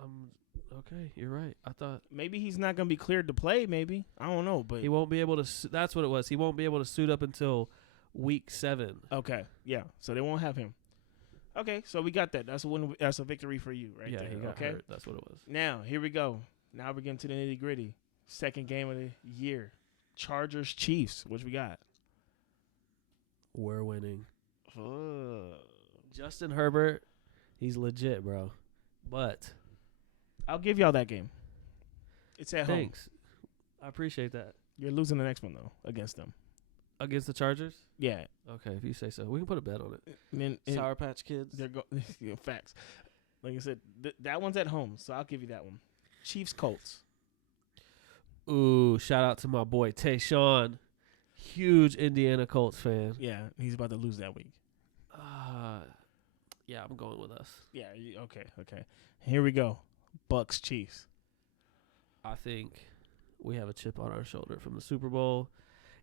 Okay, you're right. I thought maybe he's not going to be cleared to play, maybe. I don't know, but he won't be able to that's what it was. He won't be able to suit up until week 7. Okay, yeah. So they won't have him. Okay, so we got that. That's a victory for you right there. Yeah, he got okay? hurt. That's what it was. Now, here we go. Now we're getting to the nitty-gritty. Second game of the year. Chargers Chiefs. What we got? We're winning. Justin Herbert, he's legit, bro. But I'll give y'all that game. It's at home. thanks. I appreciate that. You're losing the next one, though, against them. Against the Chargers? Yeah. Okay, if you say so. We can put a bet on it. And then Sour Patch Kids. they're facts. Like I said, that one's at home, so I'll give you that one. Chiefs Colts. Ooh, shout out to my boy Tayshawn. Huge Indiana Colts fan. Yeah, he's about to lose that week. Yeah, I'm going with us. Yeah, okay. Here we go. Bucks Chiefs. I think we have a chip on our shoulder from the Super Bowl.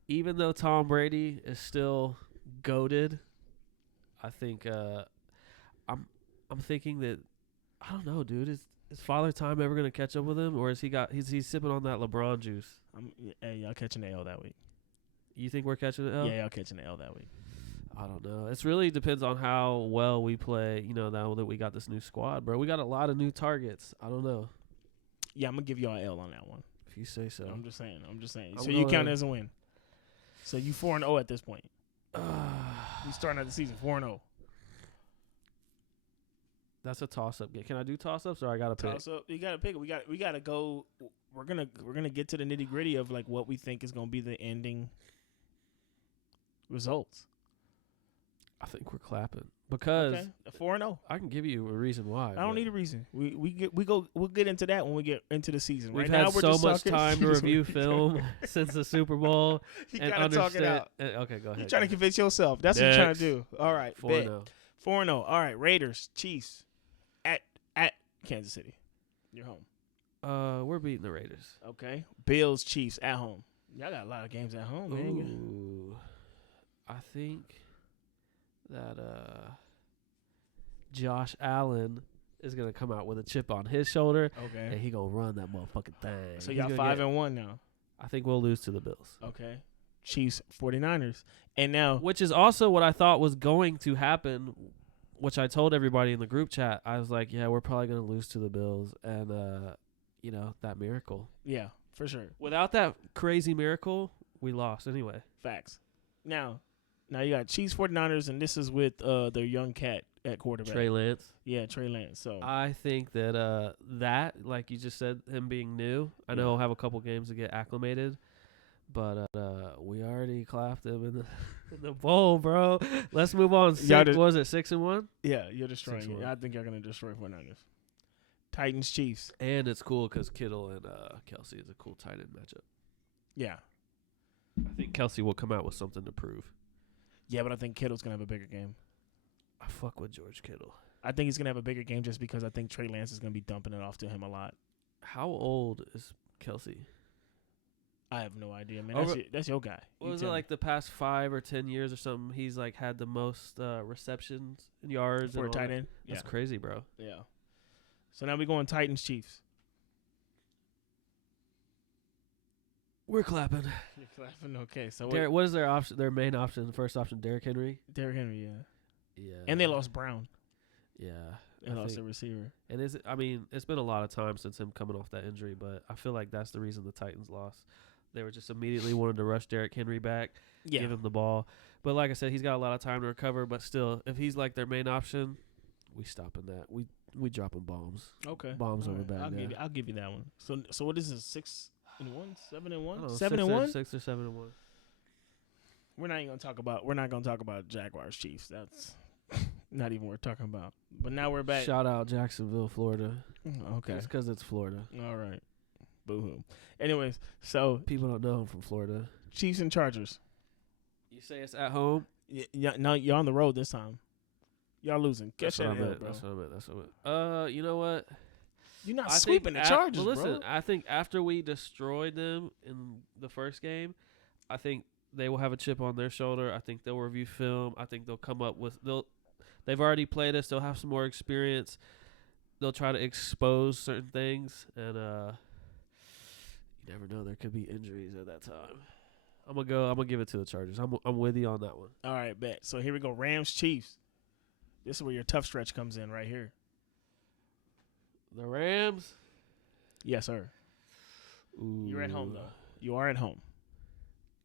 Even though Tom Brady is still goated, I think I'm thinking that I don't know, dude. Is Father Time ever gonna catch up with him, or is he's sipping on that LeBron juice? Hey, y'all catching the L that week. You think we're catching the L? Yeah, y'all catching the L that week. I don't know. It really depends on how well we play. You know, now that we got this new squad, bro. We got a lot of new targets. I don't know. Yeah, I'm gonna give y'all an L on that one. If you say so. I'm just saying. I'm So you going- count it as a win. So you 4-0 at this point. You starting out the season 4-0. That's a toss-up game. Can I do toss-ups, or I gotta pick? Toss up. You gotta pick it. We gotta go. We're gonna get to the nitty gritty of like what we think is gonna be the ending results. I think we're clapping because Okay, 4-0. I can give you a reason why. I don't need a reason. We'll get into that when we get into the season. We've right had now, we're so just much talking- time to review film since the Super Bowl You and gotta talk it understand. out. Okay, go ahead. You're trying to convince yourself. That's what you're trying Next. to do. All right, 4-0. 4-0. All right, Raiders, Chiefs, at Kansas City. You're home. We're beating the Raiders. Okay. Bills, Chiefs at home. Y'all got a lot of games at home, man. Ooh, I think that Josh Allen is gonna come out with a chip on his shoulder, and Okay. he gonna run that motherfucking thing. So He's y'all gonna 5-1 now. I think we'll lose to the Bills, Okay. Chiefs, 49ers. And now which is also what I thought was going to happen. Which I told everybody in the group chat. I was like, yeah, we're probably gonna lose to the Bills, and you know, that miracle. yeah, for sure. Without that crazy miracle, we lost anyway. Facts. Now you got Chiefs, 49ers, and this is with their young cat at quarterback. Trey Lance. Yeah, Trey Lance. So I think that that, like you just said, him being new, I know he'll have a couple games to get acclimated, but we already clapped him in the bowl, bro. Let's move on. Y'all What was it, 6-1? yeah, you're destroying it. 6-1. I think you're gonna destroy 49ers. Titans, Chiefs. And it's cool because Kittle and Kelsey is a cool tight end matchup. Yeah. I think Kelsey will come out with something to prove. Yeah, but I think Kittle's gonna have a bigger game. I fuck with George Kittle. I think he's gonna have a bigger game just because I think Trey Lance is gonna be dumping it off to him a lot. How old is Kelsey? I have no idea, man. Over- That's your guy. What You was it, tell me. like the past 5 or 10 years or something? He's like had the most receptions and yards for a and all tight that. end? Yeah. That's crazy, bro. Yeah. So now we going Titans, Chiefs. We're clapping. You're clapping. Okay. So What is their option? Their main option, first option, Derrick Henry. Derrick Henry, yeah. Yeah. And they lost Brown. Yeah. They lost a receiver. And it's been a lot of time since him coming off that injury, but I feel like that's the reason the Titans lost. They were just immediately wanted to rush Derrick Henry back, Yeah. give him the ball. But like I said, he's got a lot of time to recover. But still, if he's like their main option, we stopping that. We dropping bombs. Okay. Bombs All over right. back. I'll give you that one. So what is this? 6-1, 7-1, 7-1, 7-1. 6 or 7-1. We're not gonna talk about Jaguars Chiefs. That's not even worth talking about. But now we're back. Shout out Jacksonville, Florida. Okay. It's because it's Florida. All right. Boo hoo. Anyways, so People don't know I'm from Florida. Chiefs and Chargers. You say it's at home. No, you're on the road this time. Y'all losing. Catch That's what that I L, meant. bro. That's what I meant. You know what? You're not I sweeping think the Chargers, well, listen, bro. I think after we destroyed them in the first game, I think they will have a chip on their shoulder. I think they'll review film. I think they'll come up with they've already played us. They'll have some more experience. They'll try to expose certain things, and you never know. There could be injuries at that time. I'm gonna give it to the Chargers. I'm with you on that one. All right, bet. So here we go. Rams Chiefs. This is where your tough stretch comes in right here. The Rams. Yes, sir. Ooh. You're at home though. You are at home.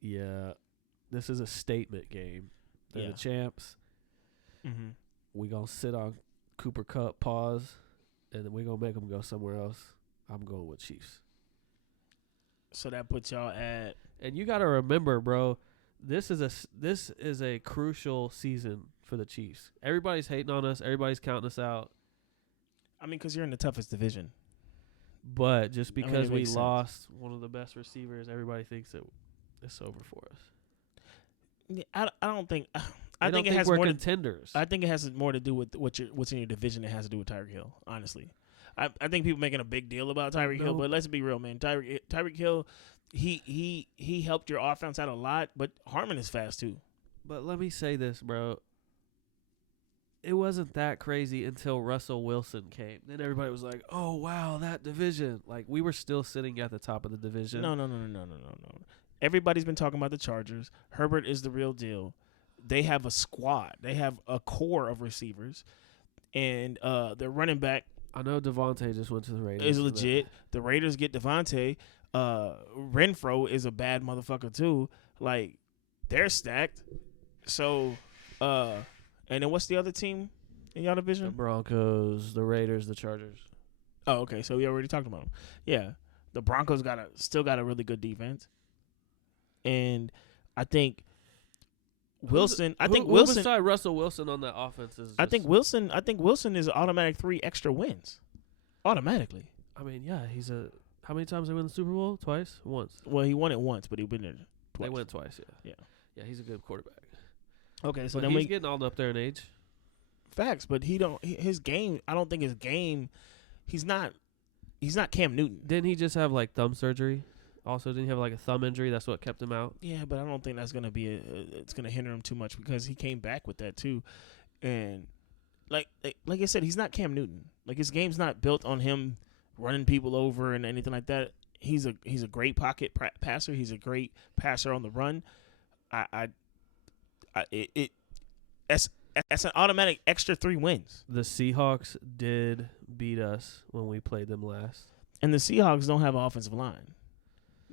Yeah, this is a statement game. They're Yeah. the champs. Mm-hmm. We gonna sit on Cooper Cup pause, and then we gonna make them go somewhere else. I'm going with Chiefs. So that puts y'all at And you gotta remember, bro, this is a crucial season for the Chiefs. Everybody's hating on us. Everybody's counting us out. I mean, because you're in the toughest division. But just because we makes sense. lost one of the best receivers, everybody thinks that it's over for us. Yeah, I don't think. I think it has we're more contenders. I think it has more to do with what's in your division than it has to do with Tyreek Hill. Honestly, I think people making a big deal about Tyreek Hill, but let's be real, man. Tyreek Hill, he helped your offense out a lot, but Harmon is fast too. But let me say this, bro. It wasn't that crazy until Russell Wilson came. Then everybody was like, "Oh wow, that division!" Like we were still sitting at the top of the division. No. Everybody's been talking about the Chargers. Herbert is the real deal. They have a squad. They have a core of receivers, and their running back. I know Devontae just went to the Raiders. Is legit. The Raiders get Devontae. Renfro is a bad motherfucker too. Like they're stacked. So, and then what's the other team in y'all division? The Broncos, the Raiders, the Chargers. Oh, okay. So we already talked about them. Yeah, the Broncos still got a really good defense, and I think Wilson. Who beside Russell Wilson on that offense is? I think Wilson is automatic 3 extra wins, automatically. I mean, yeah, he's a. How many times they win the Super Bowl? Twice? Once? Well, he won it once, but he been there twice. They went twice. Yeah. Yeah. Yeah, he's a good quarterback. Okay, so but then he's getting all up there in age. Facts, but his game. I don't think his game. He's not Cam Newton. Didn't he just have like thumb surgery? Also, didn't he have like a thumb injury? That's what kept him out. Yeah, but I don't think that's gonna be it's gonna hinder him too much because he came back with that too, and like I said, he's not Cam Newton. Like his game's not built on him running people over and anything like that. He's a great pocket passer. He's a great passer on the run. That's an automatic extra 3 wins. The Seahawks did beat us when we played them last. And the Seahawks don't have an offensive line.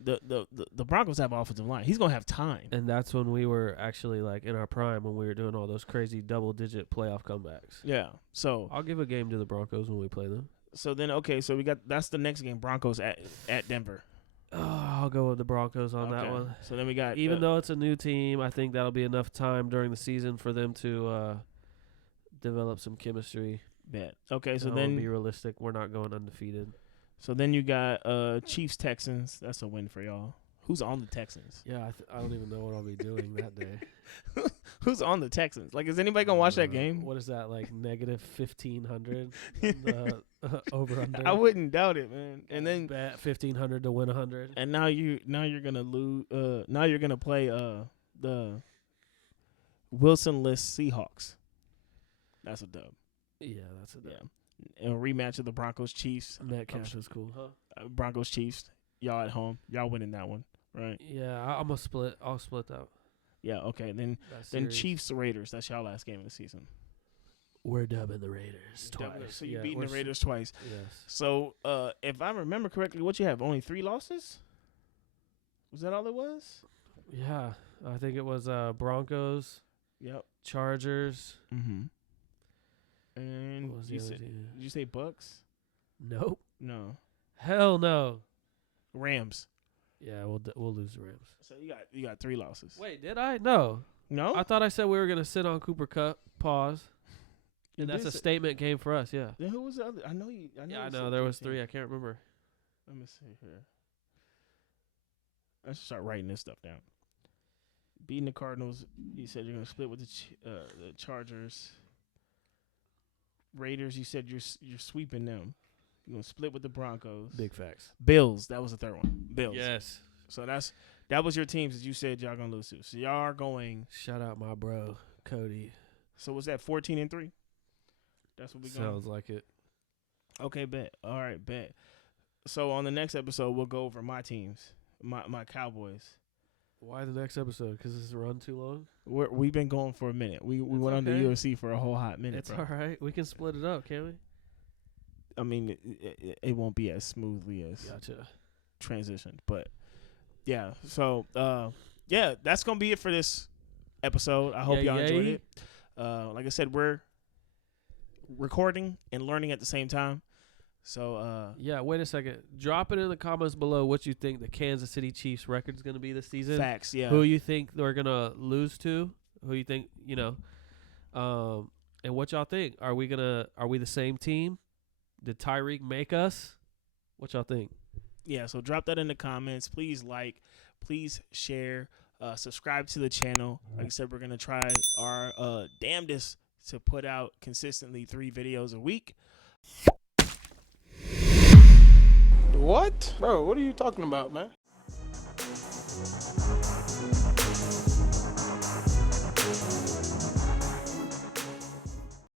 The Broncos have an offensive line. He's gonna have time. And that's when we were actually like in our prime when we were doing all those crazy double-digit playoff comebacks. Yeah. So I'll give a game to the Broncos when we play them. So then, okay, so that's the next game. Broncos at Denver. Oh, I'll go with the Broncos on that one. So then we got even though it's a new team, I think that'll be enough time during the season for them to develop some chemistry. Bet. Okay, so then then be realistic. We're not going undefeated. So then you got Chiefs Texans. That's a win for y'all. Who's on the Texans? Yeah, I don't even know what I'll be doing that day. Who's on the Texans? Like, is anybody gonna watch that game? What is that, like negative 1,500 over under? I wouldn't doubt it, man. And then bet 1,500 to win 100. And now you're gonna lose. Now you're gonna play the Wilson-less Seahawks. That's a dub. Yeah, that's a dub. Yeah. And a rematch of the Broncos Chiefs. Metcalf is cool, huh? Broncos Chiefs. Y'all at home. Y'all winning that one, right? Yeah, I'm gonna split. I'll split that. Yeah, okay. Then Chiefs Raiders. That's y'all last game of the season. We're dubbing the Raiders twice. So you're beating the Raiders twice. Yes. So if I remember correctly, what you have? Only 3 losses? Was that all it was? Yeah, I think it was Broncos. Yep. Chargers. Mm-hmm. And did you say Bucks? Nope. No. Hell no. Rams. Yeah, we'll lose the Rams. So you got 3 losses. Wait, did I? No. No? I thought I said we were gonna sit on Cooper Kupp. Pause. And that's a statement game for us. Yeah. Then who was the other? I know there was 3. I can't remember. Let me see here. Let's start writing this stuff down. Beating the Cardinals. You said you're gonna split with the Chargers. Raiders. You said you're sweeping them. You're gonna split with the Broncos. Big facts. Bills. That was the third one. Bills. Yes. So that was your teams that you said y'all gonna lose to. So y'all are going. Shout out my bro Cody. So was that 14-3? That's what we going. Sounds like it. Okay, bet. All right, bet. So on the next episode, we'll go over my teams, my Cowboys. Why the next episode? Because this has run too long? We've been going for a minute. We went on the UFC for a whole hot minute, it's bro. All right. We can split it up, can't we? I mean, it won't be as smoothly as transitioned. But, yeah. So, yeah, that's going to be it for this episode. I hope y'all enjoyed it. Like I said, we're recording and learning at the same time. So yeah, wait a second. Drop it in the comments below what you think the Kansas City Chiefs record is going to be this season. facts, yeah. Who you think they're going to lose to? Who you think, and what y'all think? Are we the same team? Did Tyreek make us? What y'all think? Yeah, so drop that in the comments. Please like, please share, subscribe to the channel. Like I said, we're going to try our damnedest to put out consistently 3 videos a week. What? Bro, what are you talking about, man?